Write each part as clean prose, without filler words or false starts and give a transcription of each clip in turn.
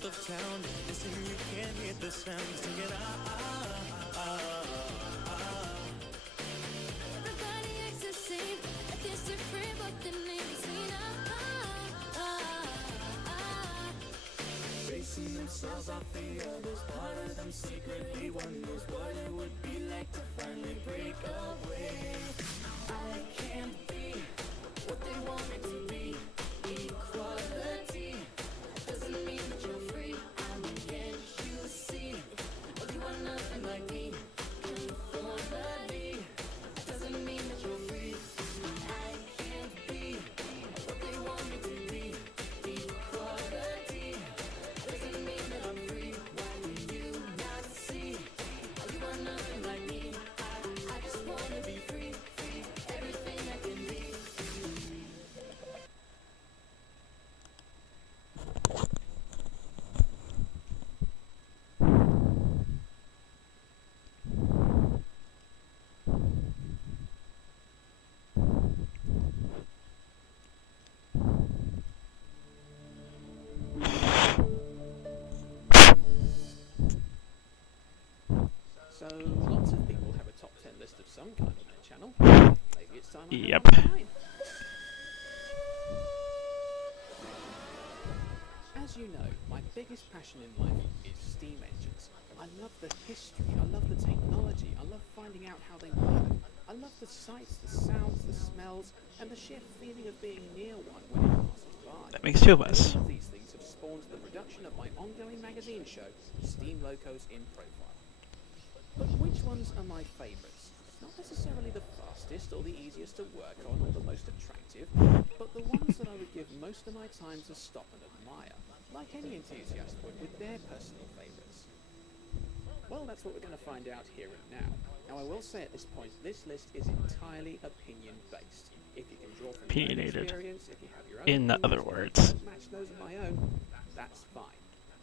south of town. Listen, you can't hear the sound. Singing Everybody acts the same. I guess they're free, but the name's seen. Facing themselves off the others, part of them secretly wonders what it would be like to finally break away. I can't be what they want me to be. Equality doesn't mean that you're free. I mean, can't you see? Oh, you are nothing like me. Conformity doesn't mean that you're free. I can't be what they want me to be. Equality doesn't mean that I'm free. Why do you not see? Oh, you are nothing like me. I just wanna be free, free, everything I can be. So, lots of people have a top 10 list of some kind on their channel. Maybe it's time I have Yep. one of mine. As you know, my biggest passion in life is steam engines. I love the history, I love the technology, I love finding out how they work. I love the sights, the sounds, the smells, and the sheer feeling of being near one when it passes by. That makes two of And us. all of these things have spawned the production of my ongoing magazine show, Steam Locos in Profile. But which ones are my favourites? Not necessarily the fastest or the easiest to work on or the most attractive, but the ones that I would give most of my time to stop and admire, like any enthusiast would with their personal favourites. Well, that's what we're going to find out here and now. Now, I will say at this point, this list is entirely opinion-based. If you can draw from your own Opinionated. experience, if you have your own In opinions, other if you words. don't match those of my own, that's fine.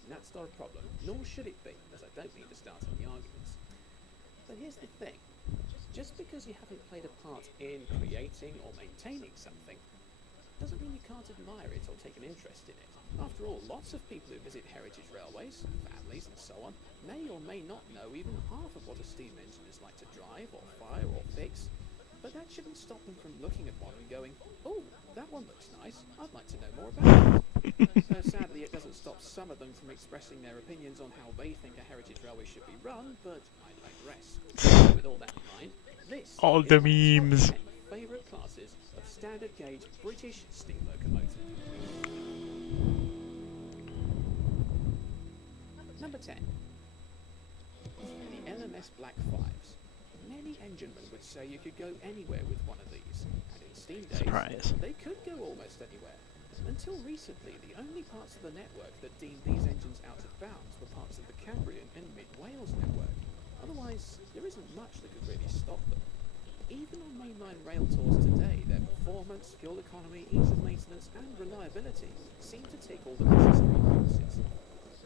And that's not a problem, nor should it be, as I don't mean to start any arguments. But here's the thing. Just because you haven't played a part in creating or maintaining something, doesn't mean you can't admire it or take an interest in it. After all, lots of people who visit heritage railways, families and so on, may or may not know even half of what a steam engine is like to drive or fire or fix. But that shouldn't stop them from looking at one and going, oh, that one looks nice, I'd like to know more about it. So sadly it doesn't stop some of them from expressing their opinions on how they think a heritage railway should be run, but I digress. With all that in mind, this All is the my memes. top 10 favourite classes of standard gauge British steam locomotive. Number 10. The LMS Black 5s. Many enginemen would say you could go anywhere with one of these, and in steam days, Surprise. they could go almost anywhere. Until recently, the only parts of the network that deemed these engines out of bounds were parts of the Cambrian and Mid-Wales network. Otherwise, there isn't much that could really stop them. Even on mainline rail tours today, their performance, fuel economy, ease of maintenance, and reliability seem to tick all the necessary boxes.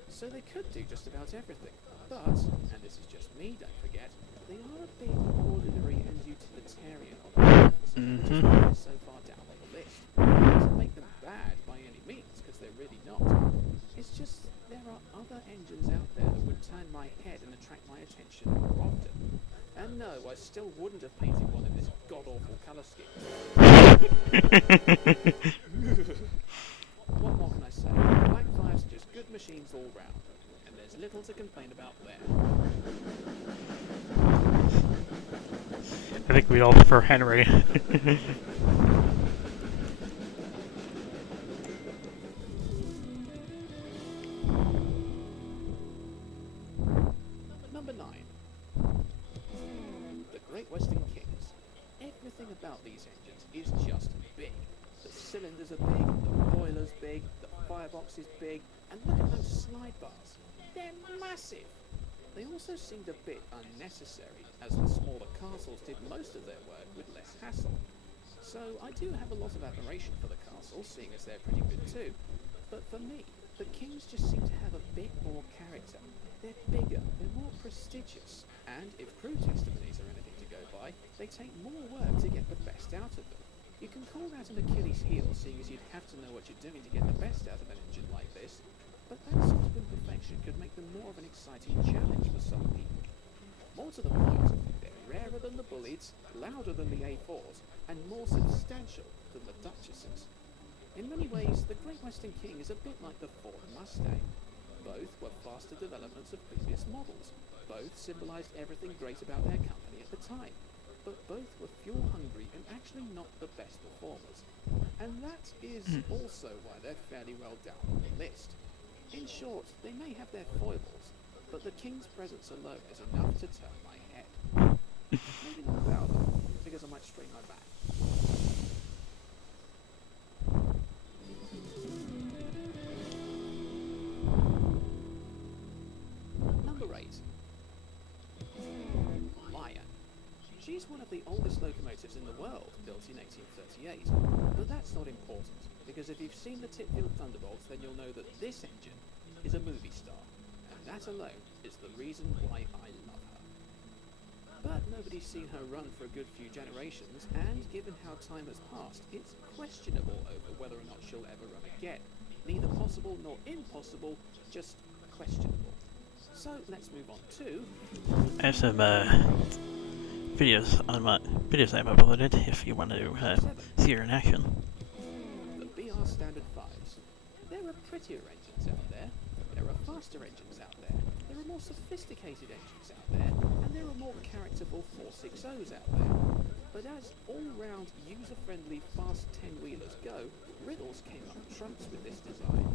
So they could do just about everything. But, and this is just me, don't forget, they are a bit ordinary and utilitarian operations, which is why they're so far down on the list. It doesn't make them bad by any means, because they're really not. It's just there are other engines out there that would turn my head and attract my attention more often. And no, I still wouldn't have painted one in this god-awful colour scheme. What more can I say? Black 5s are just good machines all round, and there's little to complain about there. I think we all prefer Henry. Number 9. The Great Western Kings. Everything about these engines is just big. The cylinders are big, the boiler's big, the firebox is big, and look at those slide bars. They're massive! They also seemed a bit unnecessary, as the smaller castles did most of their work with less hassle. So I do have a lot of admiration for the castles, seeing as they're pretty good too. But for me, the Kings just seem to have a bit more character. They're bigger, they're more prestigious, and if crew testimonies are anything to go by, they take more work to get the best out of them. You can call that an Achilles heel, seeing as you'd have to know what you're doing to get the best out of an engine like this. but that sort of imperfection could make them more of an exciting challenge for some people. More to the point, they're rarer than the Bullets, louder than the A4s, and more substantial than the Duchesses. In many ways, the Great Western King is a bit like the Ford Mustang. Both were faster developments of previous models. Both symbolized everything great about their company at the time. But both were fuel-hungry and actually not the best performers. And that is also why they're fairly well down on the list. In short, they may have their foibles, but the King's presence alone is enough to turn my head. Maybe not now, though, because I might strain my back. Number 8. Lion. She's one of the oldest locomotives in the world, built in 1838. But that's not important, because if you've seen the Titfield Thunderbolts, then you'll know that this engine is a movie star, and that alone is the reason why I love her. But nobody's seen her run for a good few generations, and given how time has passed, it's questionable over whether or not she'll ever run again. Neither possible nor impossible, just questionable. So let's move on to... I have some videos on my videos I've uploaded if you want to see her in action. The BR Standard 5s. There are prettier engines out there. There are faster engines out there. There are more sophisticated engines out there. And there are more characterful 460s out there. But as all-round, user-friendly, fast 10-wheelers go, Riddles came up trumps with this design.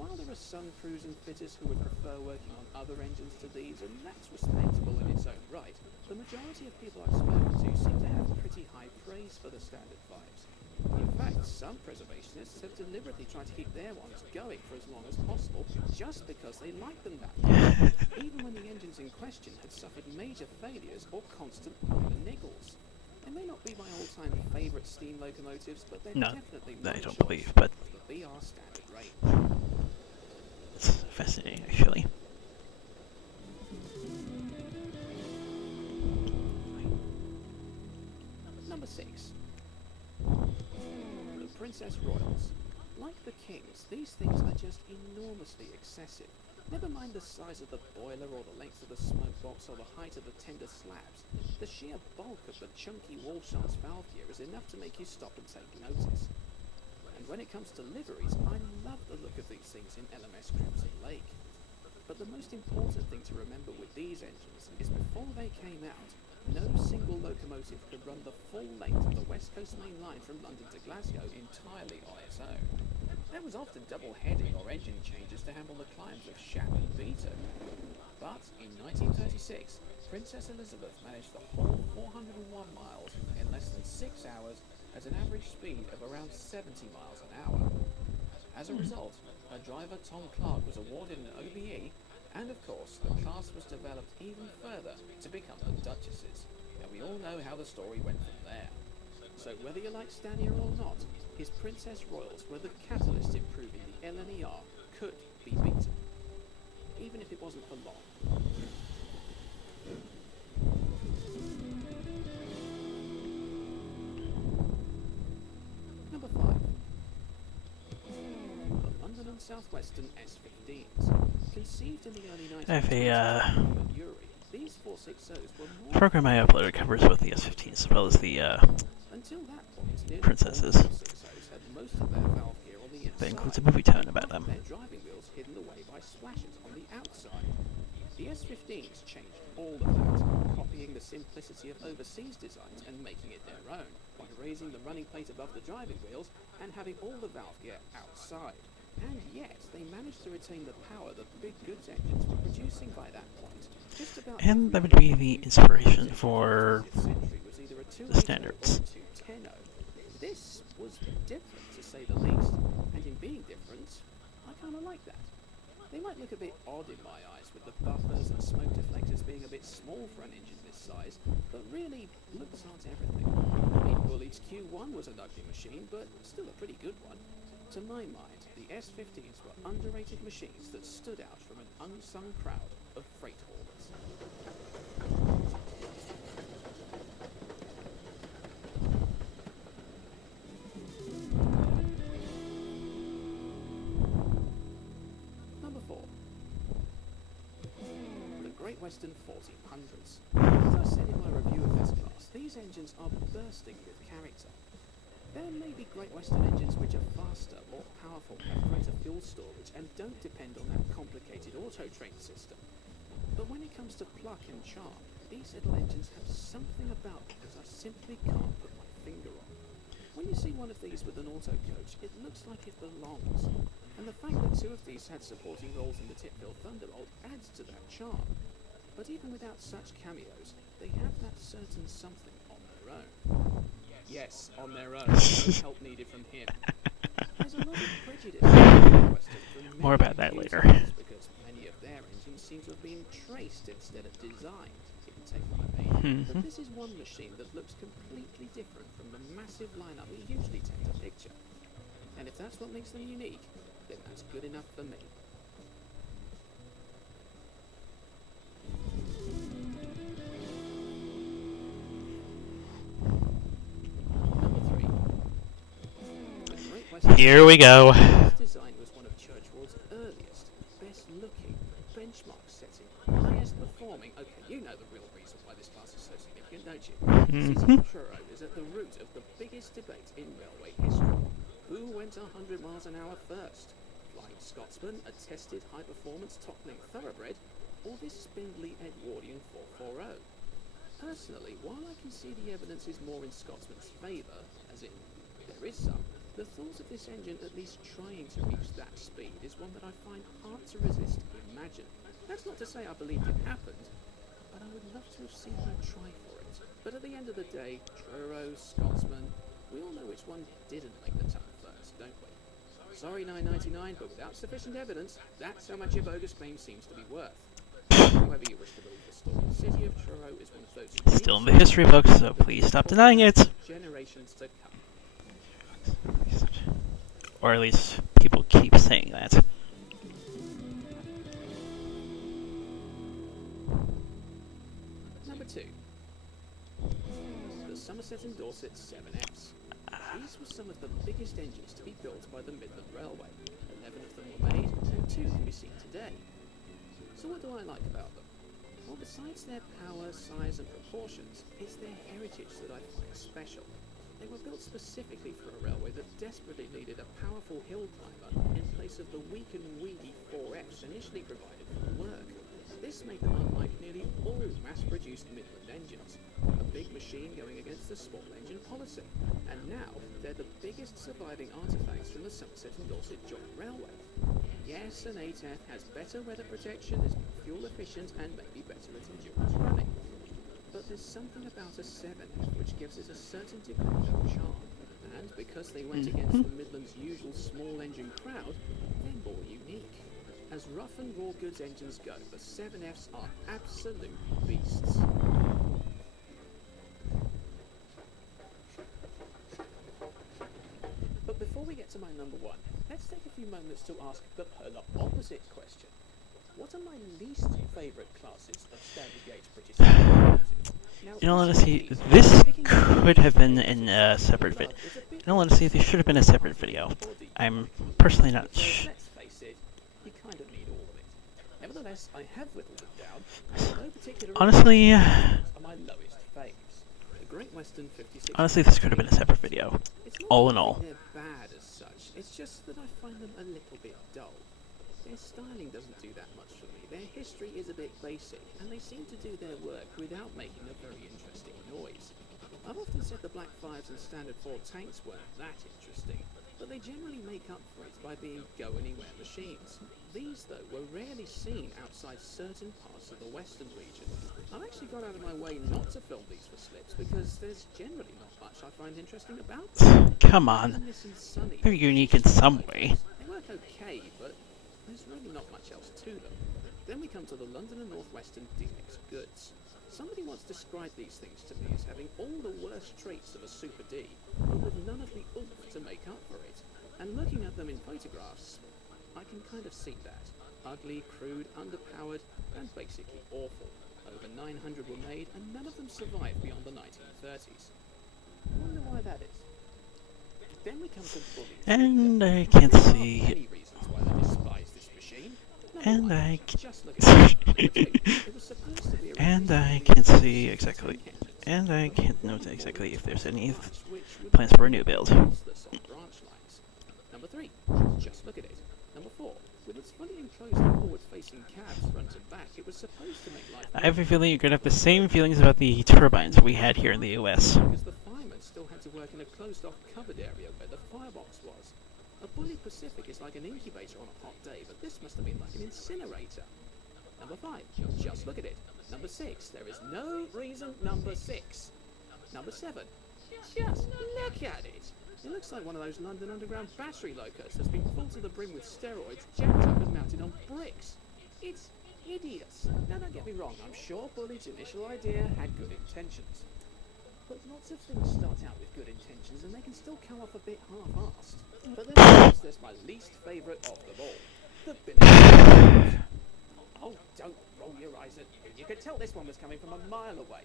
While there are some crews and fitters who would prefer working on other engines to these, and that's respectable in its own right, the majority of people I've spoken to seem to have pretty high praise for the Standard 5s. In fact, some preservationists have deliberately tried to keep their ones going for as long as possible, just because they like them that much, even when the engines in question had suffered major failures or constant minor niggles. They may not be my all-time favourite steam locomotives, but they're definitely my choice believe, but of the BR Standard range. it's fascinating, actually. Number 6. The Princess Royals. Like the Kings, these things are just enormously excessive. Never mind the size of the boiler or the length of the smoke box or the height of the tender slabs. The sheer bulk of the chunky wall shafts valve gear is enough to make you stop and take notice. And when it comes to liveries, I love the look of these things in LMS Crimson Lake. But the most important thing to remember with these engines is before they came out, no single locomotive could run the full length of the West Coast Main Line from London to Glasgow entirely on its own. There was often double heading or engine changes to handle the climbs of Shap and Beaton. But in 1936, Princess Elizabeth managed the whole 401 miles in less than 6 hours at an average speed of around 70 miles an hour. As a result, her driver Tom Clark was awarded an OBE, and of course the class was developed even further to become the Duchesses, and we all know how the story went from there. So whether you like Stanier or not, his Princess Royals were the catalyst in proving the LNER could be beaten, even if it wasn't for long. Number 5. The London and Southwestern S15s. Conceived in the early 1990s I have a by Urey, these 460s were more program I uploaded covers both the S15s as well as the until that point, nearly Princesses. all 460s had most of their valve gear on the inside. That includes a movie tone about them. Their driving wheels hidden away by splashes on the outside. The S15s changed all of that, copying the simplicity of overseas designs and making it their own, by raising the running plate above the driving wheels and having all the valve gear outside. And yet, they managed to retain the power that big goods engines were producing by that point. Just about And that would be the inspiration for the standards. This was different, to say the least, and in being different, I kind of like that. They might look a bit odd in my eyes, with the buffers and smoke deflectors being a bit small for an engine this size, but really, looks aren't everything. I mean, Bulleid's Q1 was an ugly machine, but still a pretty good one. To my mind, the S15s were underrated machines that stood out from an unsung crowd of freight haulers. Number 4. Western 1400s. As I said in my review of this class, these engines are bursting with character. There may be Great Western engines which are faster, more powerful, have greater fuel storage, and don't depend on that complicated auto-train system. But when it comes to pluck and charm, these little engines have something about them that I simply can't put my finger on. When you see one of these with an auto coach, it looks like it belongs. And the fact that two of these had supporting roles in the Tipville Thunderbolt adds to that charm. But even without such cameos, they have that certain something on their own. Yes, on their own. No help needed from him. There's a lot of prejudice in Western from More about that many later. users because many of their engines seem to have been traced instead of designed. You can take what I mean. But this is one machine that looks completely different from the massive lineup we usually tend to picture. And if that's what makes them unique, then that's good enough for me. Number 3. The Great Western Here we go. This design was one of Churchward's earliest, best looking, benchmark setting, highest performing. Okay, you know the real reason why this class is so significant, don't you? City Truro is at the root of the biggest debate in railway history. Who went 100 miles an hour first? Flying Scotsman, a tested high performance toppling thoroughbred, or this spindly Edwardian 440? Personally, while I can see the evidence is more in Scotsman's favour, as in there is some, the thought of this engine at least trying to reach that speed is one that I find hard to resist to imagine. That's not to say I believed it happened, but I would love to have seen her try for it. But at the end of the day, Truro, Scotsman, we all know which one didn't make the tunnel first, don't we? Sorry, 999, but without sufficient evidence, that's how much your bogus claim seems to be worth. However you wish to believe the story, the city of Truro is one of those Still in the history books, so please stop denying it. generations to come. Or at least people keep saying that. Number 2. The Somerset and Dorset 7Fs. These were some of the biggest engines to be built by the Midland Railway. 11 of them were made, and 2 can be seen today. So what do I like about them? Well, besides their power, size and proportions, it's their heritage that I find special. They were built specifically for a railway that desperately needed a powerful hill climber in place of the weak and weedy 4Fs initially provided for the work. This made them unlike nearly all mass-produced Midland engines, a big machine going against the small engine policy. And now, they're the biggest surviving artefacts from the Somerset and Dorset Joint Railway. Yes, an 8F has better weather protection, is more fuel efficient, and maybe better at endurance running. But there's something about a 7F which gives it a certain degree of charm. And because they went against the Midland's usual small engine crowd, they're more unique. As rough and raw goods engines go, the 7Fs are absolute beasts. But before we get to my number 1, let's take a few moments to ask the polar opposite question. What are my least favourite classes of standard gauge British locomotives? Now, In all honesty, this could have been in a separate video. In all honesty, this should have been a separate video. I'm personally not Let's face it, you kind of need all of it. Nevertheless, I have whittled it down. No particular honestly, are my lowest faves. The Great Western 56. honestly, this could have been a separate video. It's not All in that all. they're bad as such. It's just that I find them a little bit dull. Their styling doesn't do that much for me. Their history is a bit basic, and they seem to do their work without making a very interesting noise. I've often said the Black 5s and Standard 4 tanks weren't that interesting, but they generally make up for it by being go-anywhere machines. These, though, were rarely seen outside certain parts of the western region. I've actually got out of my way not to film these for slips because there's generally not much I find interesting about them. Come on. Even this and Sunny, They're unique in some way. they work okay, but there's really not much else to them. Then we come to the London and North Western DX goods. Somebody once described these things to me as having all the worst traits of a Super D, but with none of the oomph to make up for it. And looking at them in photographs, I can kind of see that. Ugly, crude, underpowered, and basically awful. Over 900 were made, and none of them survived beyond the 1930s. I wonder why that is. Then we come to bullies. And I can't see Many reasons why I despise this machine. And I Just look at it. It was supposed to be a and I replacement can't for the see steam exactly. engines. And I can't note exactly if there's any Which would plans for a new build. useless on branch lines. Number 3, just look at it. Number 4, with its fully enclosed forward-facing cabs front and back, it was supposed to make life I have a feeling you're gonna have the same feelings about the turbines we had here in the US. because the firemen still had to work in a closed-off covered area where the firebox was. A bully Pacific is like an incubator on a hot day, but this must have been like an incinerator. Number 5, just look at it. Number 6, there is no reason. Number 6. Number 7, just look at it. It looks like one of those London Underground battery locos that's been full to the brim with steroids, jacked up and mounted on bricks. It's hideous. Now don't get me wrong, I'm sure Bully's initial idea had good intentions. But lots of things start out with good intentions and they can still come off a bit half-assed. But then there's my least favourite of them all. The binnacle. Oh, don't roll your eyes at me. You could tell this one was coming from a mile away.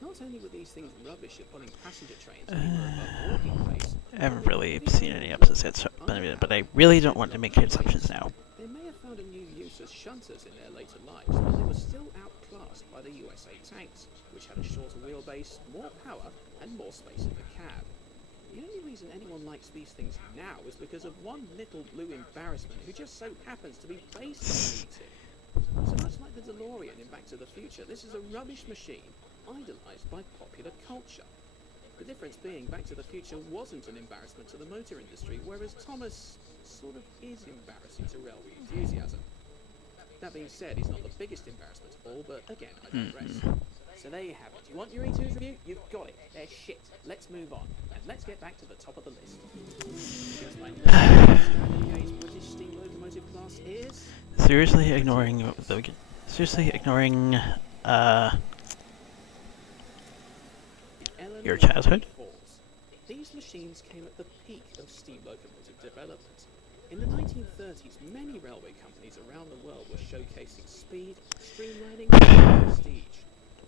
Not only were these things rubbish at pulling passenger trains at walking pace, I haven't really seen any episodes yet, but I really don't want to make assumptions now. they may have found a new use as shunters in their later lives, but they were still outclassed by the USA tanks, which had a shorter wheelbase, more power, and more space in the cab. The only reason anyone likes these things now is because of one little blue embarrassment who just so happens to be based on E.T. So much like the DeLorean in Back to the Future, this is a rubbish machine idolised by popular culture. The difference being Back to the Future wasn't an embarrassment to the motor industry, whereas Thomas sort of is embarrassing to railway enthusiasm. That being said, he's not the biggest embarrassment of all, but again, I digress. So there you have it. You want your E2's review? You've got it. They're shit. Let's move on. And let's get back to the top of the list. Because my next standard gauge British steam locomotive class is... Seriously ignoring your childhood? These machines came at the peak of steam locomotive development. In the 1930s, many railway companies around the world were showcasing speed, streamlining, and prestige.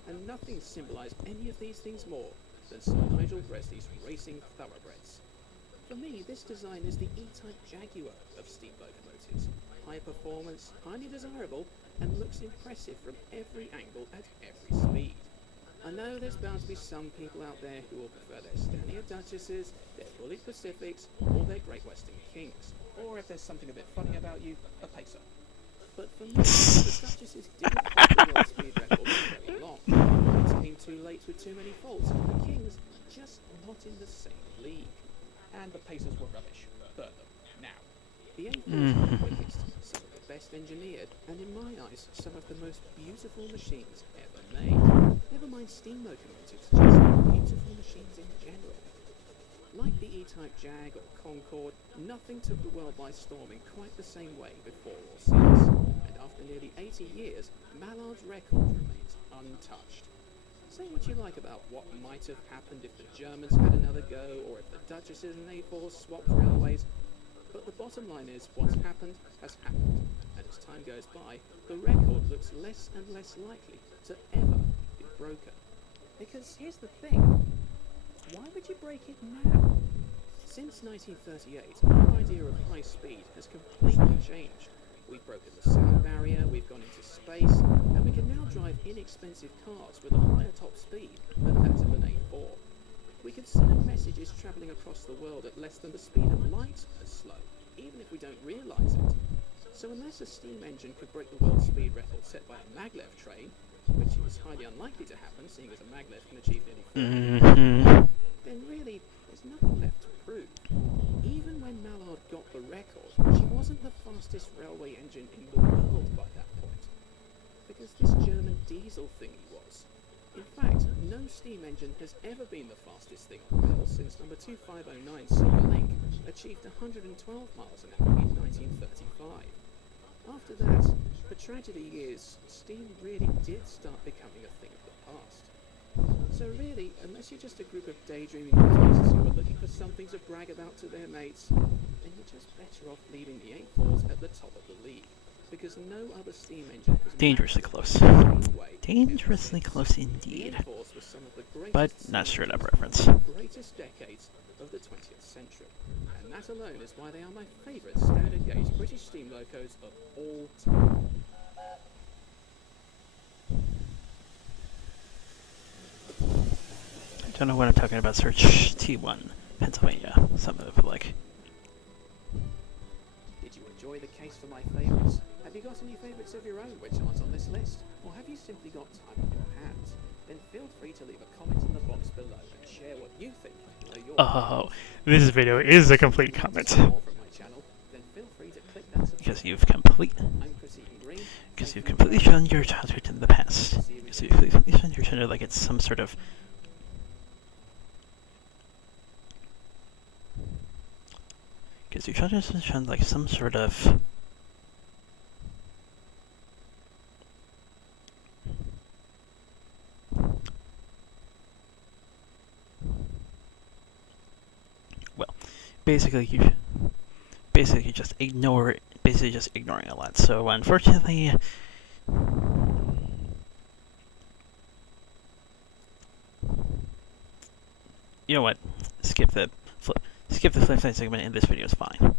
And nothing symbolised any of these things more than Sir Nigel Bresley's racing thoroughbreds. For me, this design is the E-Type Jaguar of steam locomotives. High performance, highly desirable, and looks impressive from every angle at every speed. I know there's bound to be some people out there who will prefer their Scania Duchesses, their Bully Pacifics, or their Great Western Kings. Or if there's something a bit funny about you, a Pacer. But for me, the Duchesses didn't hold the world speed record for very long. It came too late with too many faults, and the Kings just not in the same league. And the Pacers were rubbish. Burn them. Now. The A4s were the quickest, some of the best engineered, and in my eyes, some of the most beautiful machines ever made. Never mind steam locomotives, just beautiful machines in general. Like the E-Type Jag or Concorde, nothing took the world by storm in quite the same way before or since. And after nearly 80 years, Mallard's record remains untouched. Say what you like about what might have happened if the Germans had another go, or if the Duchesses and A4s swapped railways, but the bottom line is, what's happened has happened, and as time goes by, the record looks less and less likely to ever be broken. Because here's the thing, why would you break it now? Since 1938, our idea of high speed has completely changed. We've broken the sound barrier, we've gone into space, and we can now drive inexpensive cars with a higher top speed than that of an A4. We can send messages travelling across the world at less than the speed of light as slow, even if we don't realise it. So unless a steam engine could break the world speed record set by a maglev train, which is highly unlikely to happen, seeing as a maglev can achieve nearly 400, then really there's nothing left to prove. Even when Mallard got the record, she wasn't the fastest railway engine in the world by that point, because this German diesel thingy was. In fact, no steam engine has ever been the fastest thing on rail since number 2509 Silverlink achieved 112 miles an hour in 1935. After that, the tragedy is, steam really did start becoming a thing of the past. So really, unless you're just a group of daydreaming motorists who are looking for something to brag about to their mates, then you're just better off leaving the A4s at the top of the league. because no other steam engine was Dangerously matched close. in the same way. Dangerously close The indeed. N-Force was some of the greatest But steam not straight up engines reference. of the greatest decades of the 20th century. And that alone is why they are my favourite standard gauge British steam locos of all time. Don't know what I'm talking about. Search T1, Pennsylvania. Something of like. Did you enjoy the case for my favourites? Have you got any favourites of your own which aren't on this list? Or have you simply got time on your hands? Then feel free to leave a comment in the box below and share what you think are your Oh, this video is a complete comment. more from my channel, then feel free to click that subscribe. Because you've complete. I'm ChrisTheXelent. Because you've completely shown your childhood in the past. Because you've completely shown your childhood like it's some sort of. Because your childhood is shown like some sort of. Well, basically just ignore, basically just ignoring a lot. So unfortunately, you know what? Skip the flip side segment, and this video is fine.